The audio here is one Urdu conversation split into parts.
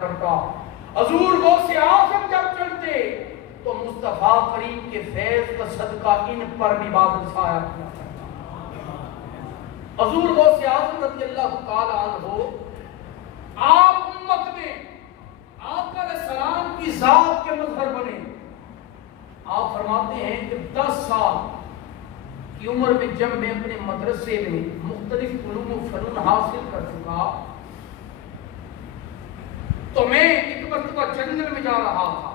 کرتا۔ حضور غوث اعظم جب چلتے تو مصطفیٰ کریم کے فیض کا صدقہ ان پر بھی بادل سایہ کیا کرتا۔ حضور غوث اعظم رضی اللہ تعالی عنہ آپ امت میں آقا علیہ السلام کی ذات کے مظہر بنے۔ آپ فرماتے ہیں کہ 10 سال کی عمر میں جب میں اپنے مدرسے میں مختلف علوم و فنون حاصل کر چکا تو میں ایک مرتبہ جنگل میں جا رہا تھا۔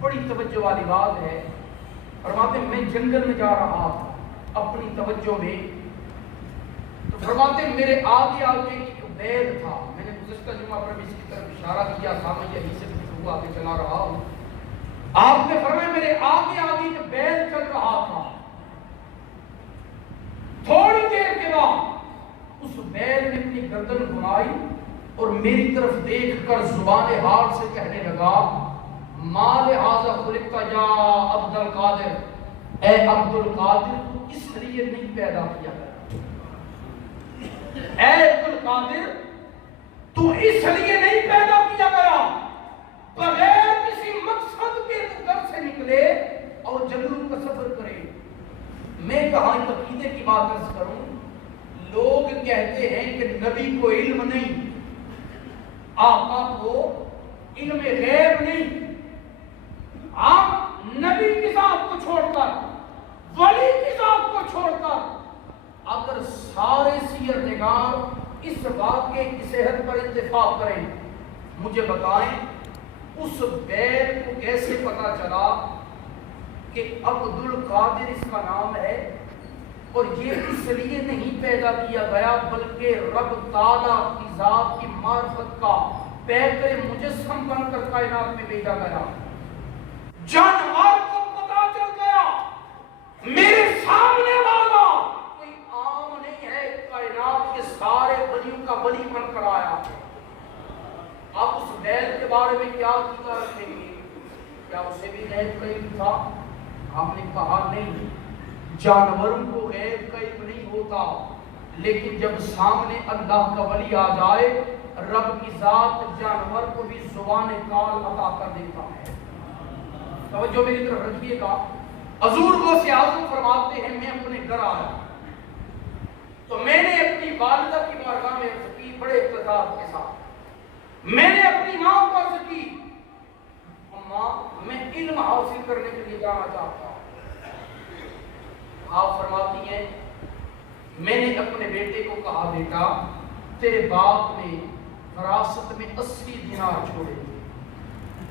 بڑی توجہ والی بات ہے، فرماتے ہیں میں جنگل میں جا رہا تھا اپنی توجہ میں، تو فرماتے ہیں میرے آگے آگے ایک بیل تھا۔ میں نے گزشتہ جمعہ پر بھی اس کی طرف اشارہ کیا تھا، میں یہی سے گفتگو آگے چلا رہا ہوں۔ آپ نے فرمایا میرے آگے آگے ایک بیل چل رہا تھا۔ تھوڑی دیر کے بعد اس بیل نے اپنی گردن گھمائی اور میری طرف دیکھ کر زبان حال سے کہنے لگا ما لہذا خلقت یا عبد القادر، اے عبد القادر تو اس لیے نہیں پیدا کیا گیا، اے عبد القادر تو اس لیے نہیں پیدا کیا گیا، بغیر کسی مقصد کے تو گھر سے نکلے اور جنگلوں کا سفر کرے۔ میں کہاں عقیدے کی بات عرض کروں، لوگ کہتے ہیں کہ نبی کو علم نہیں، آقا کو علم غیب نہیں۔ آپ نبی کی ذات کو چھوڑ کر، ولی کی ذات کو چھوڑ کر اگر سارے سیر نگار اس واقعے کی صحت پر اتفاق کریں، مجھے بتائیں اس بیل کو کیسے پتا چلا کہ عبد القادر اس کا نام ہے اور یہ اس لیے نہیں پیدا کیا گیا بلکہ رب تعالیٰ کی ذات کی معرفت کا پیکر مجسم بن کر کائنات میں بھیجا گیا۔ جانور کو پتا چل گیا میرے سامنے والا کوئی عام نہیں ہے، کائنات کے سارے ولیوں کا ولی بن کر آیا ہے۔ آپ اس بیل کے بارے میں کیا عقیدہ رکھیں گے؟ کیا اسے بھی غیب کا علم تھا؟ آپ نے کہا نہیں، جانوروں کو غیب کا علم نہیں ہوتا، لیکن جب سامنے اللہ کا ولی آ جائے رب کی ذات جانور کو بھی زبان کال عطا کر دیتا ہے۔ توجہ میری طرف رکھیے گا۔ حضور غوث اعظم فرماتے ہیں میں اپنے گھر آیا تو میں نے اپنی والدہ کی بارگاہ میں عرض کی بڑے اقتدار کے ساتھ، میں نے اپنی ماں کو عرض کی اماں میں علم حاصل کرنے کے لیے جانا چاہتا ہوں۔ آپ فرماتی ہیں میں نے اپنے بیٹے کو کہا بیٹا تیرے باپ نے وراثت میں 80 دینار چھوڑے،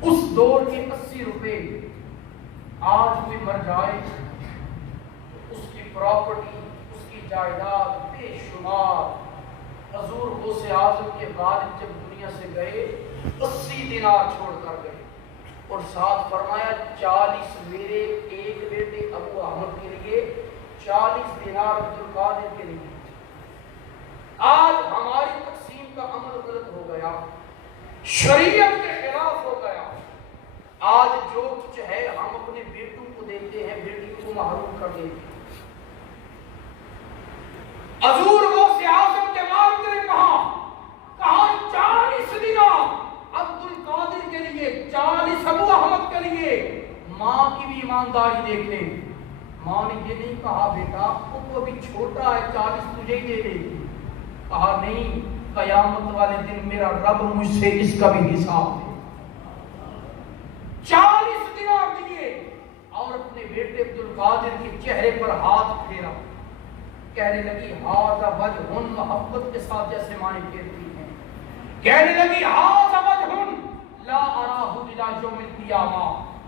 اس دور کے 80 روپے آج کوئی مر جائے اس کی پراپرٹی، اس کی جائیداد بے شمار۔ حضور غوث اعظم کے والد جب دنیا سے گئے 80 دینار چھوڑ کر گئے اور ساتھ فرمایا 40 میرے ایک بیٹے ابو احمد کے لیے، 40 دینار عبد القادر کے لیے۔ آج ہماری تقسیم کا عمل غلط ہو گیا، شریعت کے خلاف ہو گیا۔ آج جو کچھ ہے ہم اپنے بیٹوں کو دیتے ہیں، بیٹیوں کو محروم کر دیتے ہیں۔ حضور غوث اعظم کے والد نے کہا 40 دینار عبد القادر کے لیے، 40 ابو احمد کے لیے۔ ماں کی بھی ایمانداری دیکھ لیں، ماں نے یہ نہیں کہا بیٹا وہ تو ابھی چھوٹا ہے 40 تجھے ہی دے دے گی، کہا نہیں قیامت والے دن میرا رب مجھ سے اس کا بھی حساب ہے۔ 40 دینار دیے اور اپنے بیٹے عبد القادر کے چہرے پر ہاتھ پھیرا، کہنے لگی ھذا وجہ محبت کے ساتھ جیسے مائیں پھیرتی ہیں، کہنے لگی ھذا وجہ لا اراہ الی یوم القیامہ۔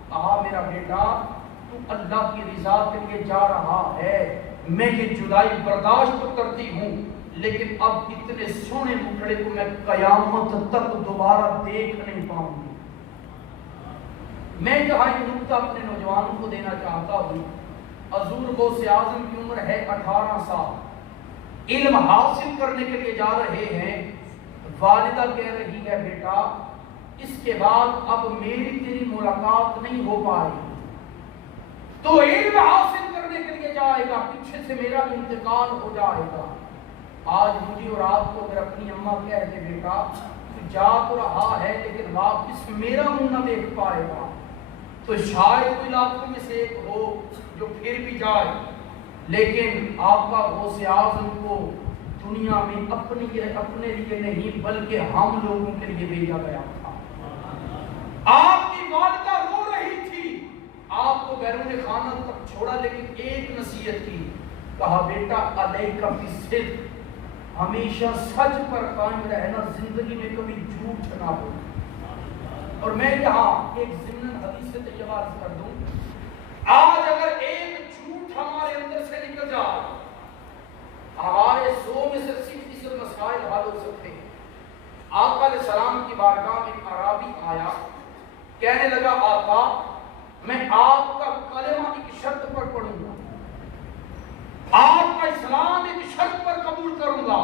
کہا میرا بیٹا تو اللہ کی رضا کے لیے جا رہا ہے، میں یہ جدائی برداشت کرتی ہوں لیکن اب اتنے سونے مکھڑے کو میں قیامت تک دوبارہ دیکھ نہیں پاؤں گی۔ میں جہاں یہ نکتہ اپنے نوجوانوں کو دینا چاہتا ہوں، حضور غوث اعظم کی عمر ہے 18 سال، علم حاصل کرنے کے لیے جا رہے ہیں، والدہ کہہ رہی ہے بیٹا اس کے بعد اب میری تیری ملاقات نہیں ہو پائے، تو علم حاصل کرنے کے لیے جائے گا، پیچھے سے میرا انتقال ہو جائے گا۔ آج مجھے اور آپ کو اگر اپنی اماں کہہ دے بیٹا تو جا تو رہا ہے لیکن واپس میرا منہ نہ دیکھ پائے گا، تو شاید کوئی لاکھوں میں سے ایک ہو جو پھر بھی جائے، لیکن آپ کا غوث اعظم کو دنیا میں اپنے لیے نہیں بلکہ ہم لوگوں کے لیے بھیجا گیا تھا۔ آپ کی والدہ رو رہی تھی، آپ کو بیرون خانہ تک چھوڑا، لیکن ایک نصیحت کی، کہا بیٹا علیک بالصدق، ہمیشہ سچ پر قائم رہنا، زندگی میں کبھی جھوٹ نہ ہو۔ اور میں یہاں ایک ضمن حدیث سے طیبہ عرض کر دوں، آج اگر ایک جھوٹ ہمارے اندر سے نکل جائے، ہمارے 100 میں سے 30% مسائل حل ہو سکتے ہیں۔ آقا علیہ السلام کی بارگاہ میں ایک اعرابی آیا، کہنے لگا آقا میں آپ کا کلمہ ایک شرط پر پڑھوں گا، آپ کا اسلام ایک شرط پر قبول کروں گا۔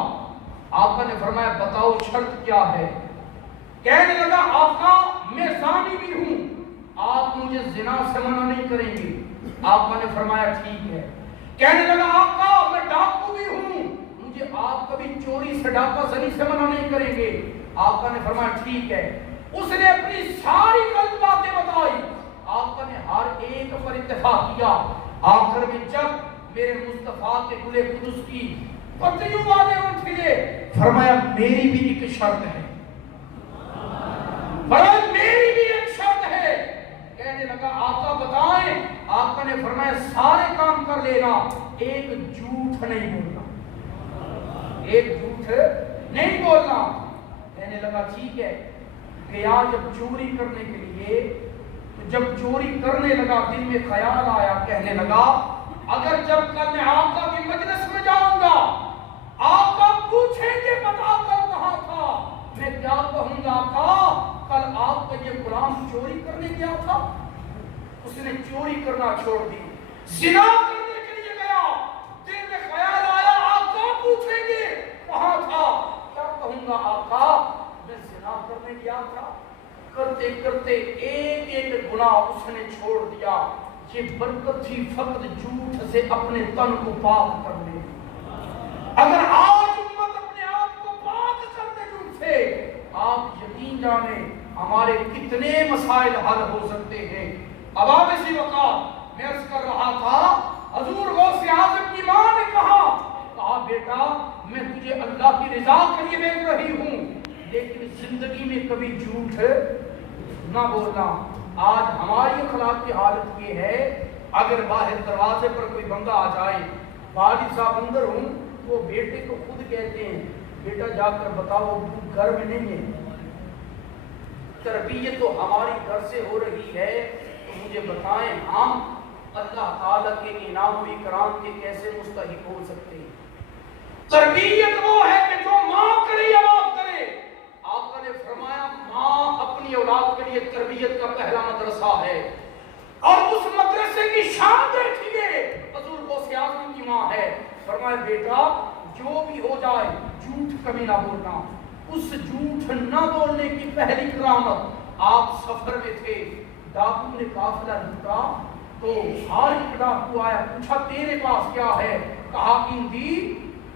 آقا نے فرمایا بتاؤ شرط کیا ہے؟ کہنے لگا آقا میں زانی بھی ہوں، آپ مجھے زنا سے منع نہیں کریں گے۔ آقا نے فرمایا ٹھیک ہے۔ کہنے لگا آقا میں ڈاکو بھی ہوں، مجھے آپ کبھی چوری سے ڈاکہ زنی سے منع نہیں کریں گے۔ آقا نے فرمایا ٹھیک ہے۔ اس نے اپنی ساری غلط باتیں بتائی، آقا نے ہر ایک پر اتفاق کیا۔ آخر میں جب میرے مصطفیٰ کے گلے قدس کی پتیوں والے اٹھ گئے، فرمایا میری بھی ایک شرط ہے، فرمایا میری بھی ایک شرط ہے۔ کہنے لگا آقا بتائیں۔ آقا نے فرمایا سارے کام کر لینا، ایک جھوٹ نہیں بولنا، ایک جھوٹ نہیں بولنا۔ کہنے لگا ٹھیک ہے۔ گیا جب چوری کرنے کے لیے، تو جب چوری کرنے لگا دل میں خیال آیا، کہنے لگا اگر جب کل میں آقا کی مجلس میں جاؤں گا، آقا پوچھیں گے بتا کر کہاں تھا، میں کیا کہوں گا آقا کل آپ کا یہ غلام چوری کرنے گیا تھا۔ اس نے چوری کرنا چھوڑ دی، زنا کرنے کے لیے گیا، دل میں خیال آیا آقا پوچھیں گے کہاں تھا، کیا کہوں گا آقا میں زنا کرنے گیا تھا۔ کرتے کرتے ایک ایک گناہ اس نے چھوڑ دیا۔ یہ برکت تھی فقط جھوٹ سے اپنے تن کو پاک کرنے۔ اگر آج امت اپنے آپ کو پاک کرنے جھوٹ سے، آپ یقین جانیں ہمارے کتنے مسائل حل ہو سکتے ہیں۔ اب آپ اسی وقت میں عرض کر رہا تھا، حضور غوث اعظم کی ماں نے کہا بیٹا میں تجھے اللہ کی رضا کے لیے بھیج رہی ہوں، لیکن زندگی میں کبھی جھوٹ نہ بولنا۔ آج ہماری اخلاق کی حالت یہ ہے، اگر باہر دروازے پر کوئی بندہ آ جائے، والد صاحب اندر ہوں، وہ بیٹے کو خود کہتے ہیں بیٹا جا کر بتاؤ ابو گھر میں نہیں ہے۔ تربیت تو ہماری گھر سے ہو رہی ہے، تو مجھے بتائیں ہم اللہ تعالیٰ کے انعام و اکرام کے کیسے مستحق ہو سکتے ہیں؟ تربیت وہ ہے کہ جو ماں کرے یا باپ کرے۔ آقا نے فرمایا ماں اپنی اولاد کے لیے تربیت کا پہلا مدرسہ ہے، اور اس مدرسے کی شان دیکھیے حضور غوث اعظم کی ماں ہے۔ فرمایا بیٹا جو بھی ہو جائے جھوٹ کبھی نہ بولنا۔ اس جھوٹ نہ بولنے کی پہلی کرامت، آپ سفر میں تھے، ڈاکو نے قافلہ لوٹا، تو ہر ایک ڈاکو آیا، پوچھا تیرے پاس کیا ہے؟ کہا اندی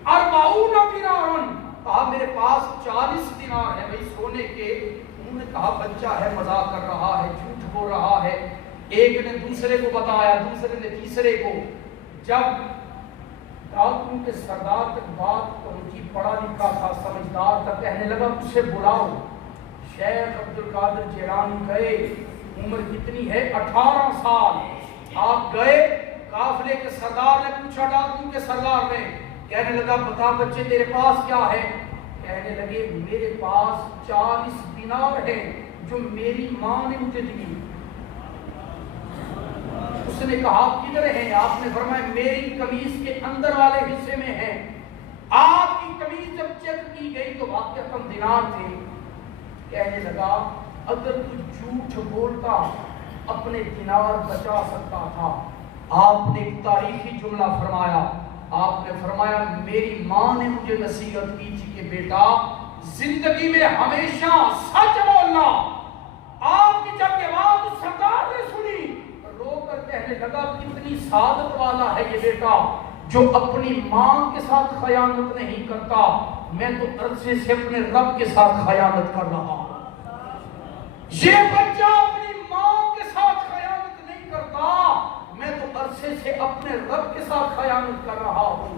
40 دینار، کہا میرے پاس 40 دینار ہے بھائی سونے کے۔ انہوں نے کہا بچہ ہے مذاق کر رہا ہے، جھوٹ بول رہا ہے۔ ایک نے دوسرے کو بتایا، دوسرے نے تیسرے کو۔ جب ڈاکو کے سردار تک بات پہنچی، پڑھا لکھا تھا، سمجھدار تھا، کہنے لگا اسے بلاؤ۔ شیخ عبد القادر جیلانی گئے، عمر کتنی ہے 18 سال۔ آپ گئے، قافلے کے سردار نے پوچھا ڈاکو کے سردار نے، کہنے لگا بتا بچے تیرے پاس کیا ہے؟ کہنے لگے میرے پاس 40 دینار ہے جو میری ماں نے مجھے دی۔ اس نے کہا کدھر ہیں؟ آپ نے فرمایا میری قمیص کے اندر والے حصے میں ہے۔ آپ کی قمیص جب چیک کی گئی تو واقعتاً دینار تھے۔ کہنے لگا اگر تو جھوٹ بولتا اپنے دینار بچا سکتا تھا۔ آپ نے ایک تاریخی جملہ فرمایا، آپ نے فرمایا میری ماں نے مجھے نصیحت کی تھی کہ بیٹا زندگی میں ہمیشہ سچ بولنا۔ آپ کی جب یہ بات سردار نے سنی، رو کر کہنے لگا کتنی سعادت والا ہے یہ بیٹا جو اپنی ماں کے ساتھ خیانت نہیں کرتا۔ میں تو عرصے سے اپنے رب کے ساتھ خیانت کر رہا ہوں. یہ بچہ اپنی ماں کے ساتھ خیانت نہیں کرتا، میں تو عرصے سے اپنے رب کے ساتھ خیانت کر رہا ہوں.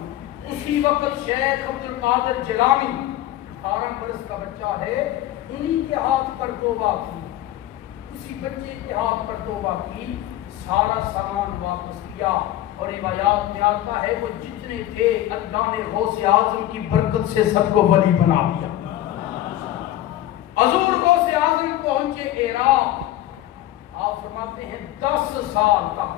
اسی وقت شیخ عبد القادر جیلانی 18 برس کا بچہ ہے، انہی کے ہاتھ پر توبہ کی، اسی بچے کے ہاتھ پر توبہ کی، سارا سامان واپس کیا. اور روایات میں آتا ہے وہ جتنے تھے اللہ نے غوث اعظم کی برکت سے سب کو ولی بنا دیا. حضور غوث اعظم پہنچے عراق، آپ فرماتے ہیں 10 سال تک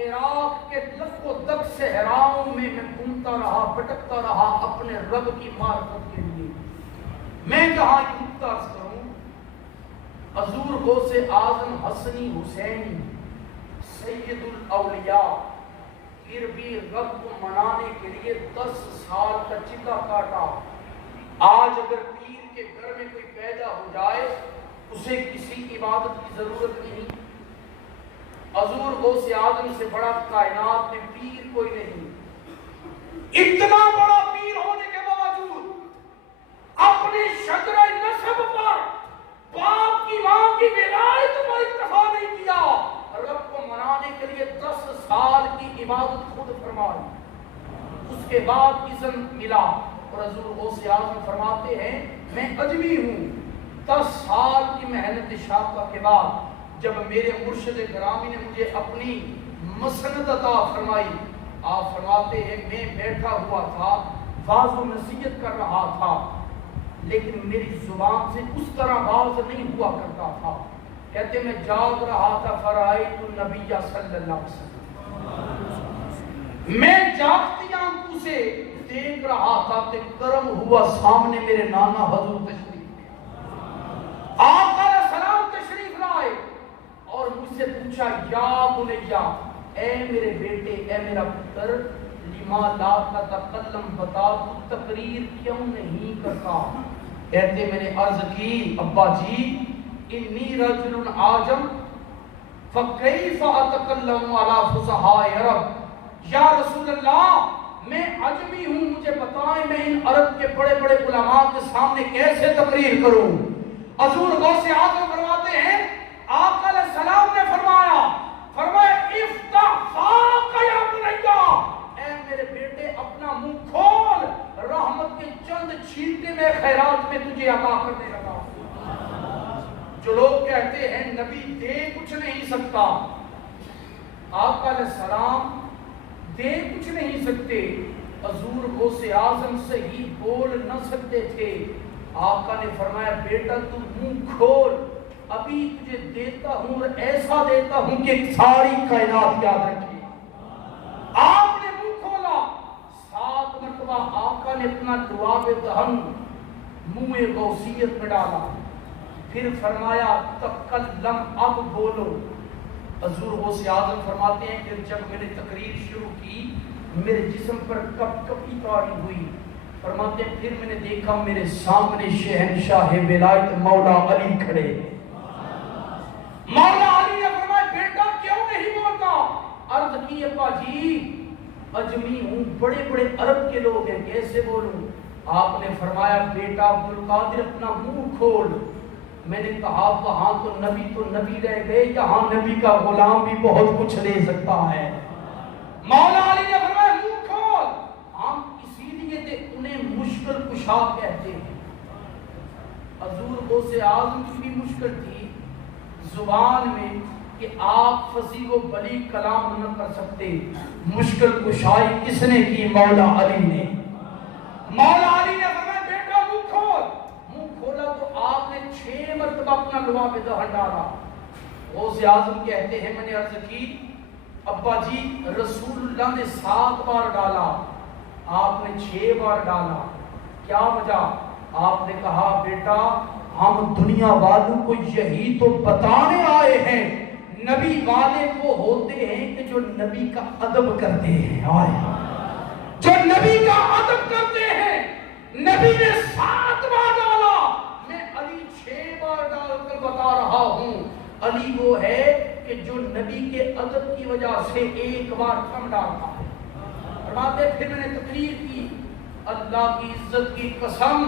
عراق کے لک و دک صحراؤں میں گھومتا رہا، بھٹکتا رہا اپنے رب کی معرفت کے لیے. میں جہاں نقطہ کروں، حضور غوث اعظم حسنی حسینی سید الاولیاء پھر بھی رب کو منانے کے لیے 10 سال کا چکا کاٹا. آج اگر پیر کے گھر میں کوئی پیدا ہو جائے اسے کسی عبادت کی ضرورت نہیں. حضور غوث اعظم سے بڑا کائنات میں پیر کوئی نہیں. اتنا بڑا پیر ہونے کے باوجود اپنی شجرہ نسب پر باپ کی ماں کی ولایت پر اکتفا نہیں کیا، رب کو منانے کے لیے 10 سال کی عبادت خود فرمائی. اس کے بعد اذن ملا اور حضور غوث اعظم فرماتے ہیں میں عجمی ہوں. 10 سال کی محنت شاقہ کے بعد جب میرے مرشد گرامی نے مجھے اپنی مسند عطا فرمائی، آپ فرماتے ہیں میں بیٹھا ہوا تھا، واعظ و نصیحت کر رہا تھا، لیکن میری زبان سے اس طرح واعظ نہیں ہوا کرتا تھا. کہتے میں جاگ رہا تھا، فرائیت النبی صلی اللہ علیہ وسلم، میں جاگتی آنکھوں سے دیکھ رہا تھا کہ کرم ہوا سامنے میرے نانا حضور تشریف لائے. آپ علیہ السلام تشریف لائے اور مجھ سے پوچھا یا بنیا، اے میرے بیٹے، اے میرا پتر، لما لا تتکلم، بتا تو تقریر کیوں نہیں کرتا. کہتے میں نے عرض کی ابا جی انی رجل عاجم فکیف اتکلم علی فصحاء عرب. یا رسول اللہ میں عجمی ہوں، مجھے بتائیں میں ان عرب کے بڑے بڑے علماء کے سامنے کیسے تقریر کروں. حضور غوث اعظم فرماتے ہیں آقا علیہ السلام نے فرمایا افتح فاک یا بنیا، اے میرے بیٹے اپنا منہ کھول، رحمت کے چند چھینٹے میں خیرات میں تجھے عطا کرنے لگا. جو لوگ کہتے ہیں نبی دے کچھ نہیں سکتا، آقا علیہ السلام دے کچھ نہیں سکتے. حضور غوث اعظم صحیح بول نہ سکتے تھے. آقا نے فرمایا بیٹا تو منہ کھول، ابھی تجھے دیتا ہوں اور ایسا دیتا ہوں کہ ساری کائنات یاد رکھے. آپ نے منہ کھولا، 7 مرتبہ آقا نے اپنا لعاب دہن منہ غوثیت میں ڈالا، پھر فرمایا تکلم، اب بولو. حضور غوث اعظم فرماتے ہیں کہ جب میں نے تقریر شروع کی میرے جسم پر کپ کپی تاری ہوئی. فرماتے ہیں پھر میں نے دیکھا میرے سامنے شہنشاہ ولایت مولا علی کھڑے. مولا علی نے فرمایا بیٹا کیوں نہیں بولتا. عرض کی ابا جی عجمی ہوں، بڑے بڑے عرب کے لوگ ہیں، کیسے بولوں. آپ نے فرمایا بیٹا عبد القادر اپنا منہ کھول. میں نے کہا وہاں تو نبی رہ گئے، یہاں نبی کا غلام بھی بہت کچھ لے سکتا ہے. مولا علی نے فرمایا منہ کھول. ہم اسی لیے تھے انہیں مشکل کشا کہتے ہیں. حضور غوث اعظم کی بھی مشکل تھی زبان میں کہ آپ فصیح و بلیغ کلام نہ کر سکتے. مشکل کشائی کس نے کی؟ مولا علی نے. مولا علی نے فرمایا بیٹا منہ کھول. منہ کھولا تو آپ نے 6 مرتبہ اپنا لعاب دہن ڈالا. غوث اعظم کہتے ہیں میں نے عرض کی ابا جی رسول اللہ نے 7 بار ڈالا، آپ نے 6 بار ڈالا، کیا وجہ؟ آپ نے کہا بیٹا ہم دنیا والوں کو یہی تو بتانے آئے ہیں، نبی والے وہ ہوتے ہیں کہ جو نبی کا ادب کرتے ہیں. جو نبی کا ادب کرتے ہیں. نبی نے 7 بار ڈالا، میں علی 6 بار ڈال کر بتا رہا ہوں. علی وہ ہے کہ جو نبی کے ادب کی وجہ سے 1 بار کم ڈالتا ہے. فرماتے پھر میں نے تقریر اللہ کی عزت کی قسم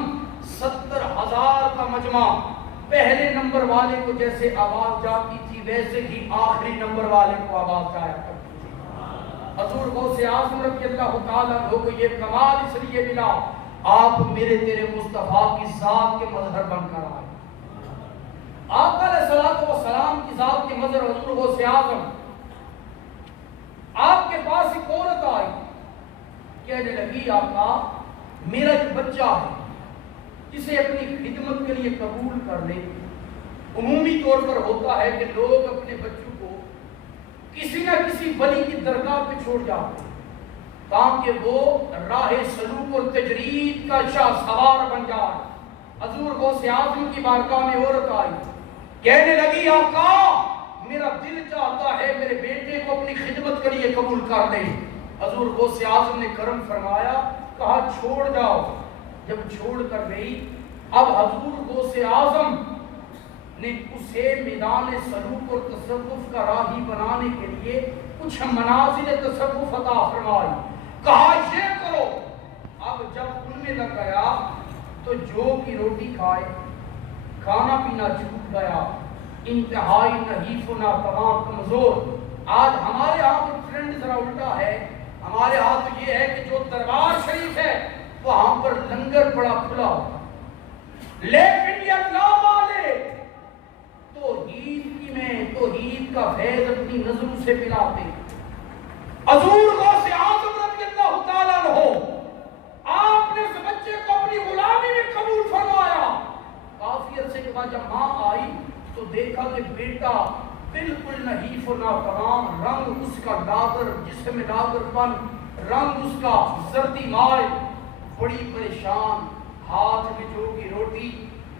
70,000 کا مجمع پہلے نمبر والے کو جیسے آواز جاتی تھی ویسے ہی آخری نمبر والے کو آواز جایا کرتی تھی۔ حضور غوث اعظم رضی اللہ تعالیٰ عنہ کو یہ کمال اس لیے ملا، آپ میرے تیرے مصطفیٰ کی ذات کے مظہر بن کر آئے۔ آقا علیہ الصلوۃ والسلام کی ذات کے مظہر حضور غوث اعظم، آپ کے پاس ایک عورت آئی، کہنے لگی آقا میرا ایک بچہ ہے، جسے اپنی خدمت کے لیے قبول کر لے۔ عمومی طور پر ہوتا ہے کہ لوگ اپنے بچوں کو کسی نہ کسی ولی کی درگاہ پہ چھوڑ جاتے ہیں تاکہ وہ راہ سلوک اور تجرید کا شاہ سوار بن جائے۔ حضور غوث اعظم کی بارگاہ میں عورت آئی، کہنے لگی آقا میرا دل چاہتا ہے میرے بیٹے کو اپنی خدمت کے لیے قبول کر لیں۔ حضور غوث اعظم نے کرم فرمایا، کہا چھوڑ جاؤ۔ جب چھوڑ کر گئی، اب حضور غوث اعظم نے اسے میدان سلوک اور تصوف کا راہی بنانے کے لیے کچھ منازل تصوف عطا فرمائی، کہا یہ کرو۔ اب جب ان میں لگ گیا تو جو کی روٹی کھائے، کھانا پینا چھوٹ گیا، انتہائی نحیف و ناتمام کمزور۔ آج ہمارے ہاں تو ٹرینڈ ذرا الٹا ہے، ہمارے ہاں تو یہ ہے کہ جو دربار شریف ہے وہاں پر لنگر بڑا کھلا ہوتا، لیکن یہ اللہ والے توحید کا فیض اپنی نظروں سے پلاتے۔ حضور غوث اعظم رضی اللہ تعالیٰ عنہ، آپ نے اس بچے کو اپنی غلامی میں قبول فرمایا۔ کافی عرصے کے بعد جب ماں آئی تو دیکھا کہ بیٹا بالکل نحیف و ناتمام، رنگ اس کا لاغر، جسم لاغر پن، رنگ اس کا زردی مائل، بڑی پریشان، ہاتھ میں جو کی روٹی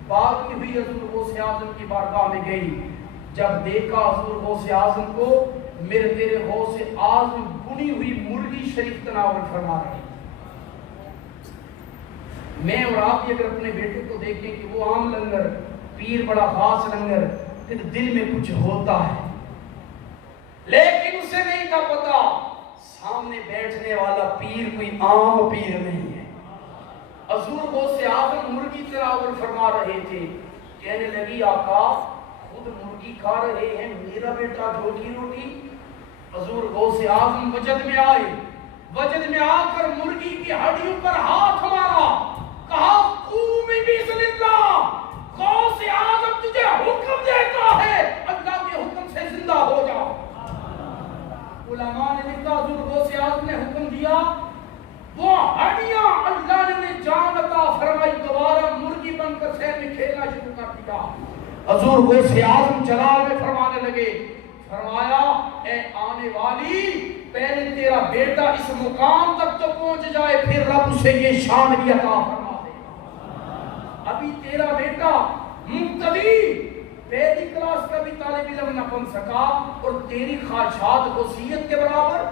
باقی ہوئی حضور غوث اعظم کی بارگاہ میں گئی۔ جب دیکھا حضور غوث اعظم کو، میرے تیرے غوث اعظم بنی ہوئی مرغی شریف تناول فرما رہے ہیں۔ میں اور آپ بھی اگر اپنے بیٹے کو دیکھیں کہ وہ عام لنگر، پیر بڑا خاص لنگر، پھر دل میں کچھ ہوتا ہے، لیکن اسے نہیں کا پتا سامنے بیٹھنے والا پیر کوئی عام پیر نہیں ہے۔ حضور غوث اعظم مرغی تناول فرما رہے تھے، کہنے لگی آقا خود مرغی کھا رہے ہیں، میرا بیٹا جو کی روٹی۔ حضور غوث اعظم وجد میں آئے، وجد میں آ کر مرغی کی ہڈیوں پر ہاتھ مارا، کہا قوم بإذن اللہ، غوث اعظم تجھے حکم دیتا ہے اللہ کے حکم سے زندہ ہو جاؤ۔ علماء نے لکھا حضور غوث اعظم نے حکم دیا، وہ ہڈیاں اللہ نے جان عطا فرمائی، دوبارہ مرغی بن کر شہر میں کھیلنا شروع کر دیا۔ حضور غوث اعظم جلال میں فرمانے لگے، فرمایا اے آنے والی، پہلے تیرا بیٹا اس مقام تک تو پہنچ جائے، پھر رب اسے یہ شان بھی عطا فرما دے۔ ابھی تیرا بیٹا مبتدی پہلی کلاس کا بھی طالب علم نہ بن سکا، اور تیری خواہشات وصیت کے برابر،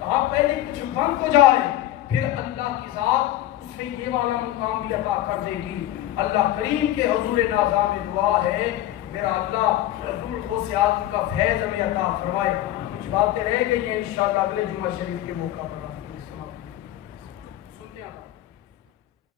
کہا پہلے کچھ بن تو جائے، پھر اللہ کی ذات اسے یہ والا مقام بھی عطا کر دے گی۔ اللہ کریم کے حضور نازا میں دعا ہے میرا اللہ حضور غوث اعظم کا فیض ہمیں عطا فرمائے۔ کچھ باتیں رہ گئی ہیں انشاءاللہ اگلے جمعہ شریف کے موقع پر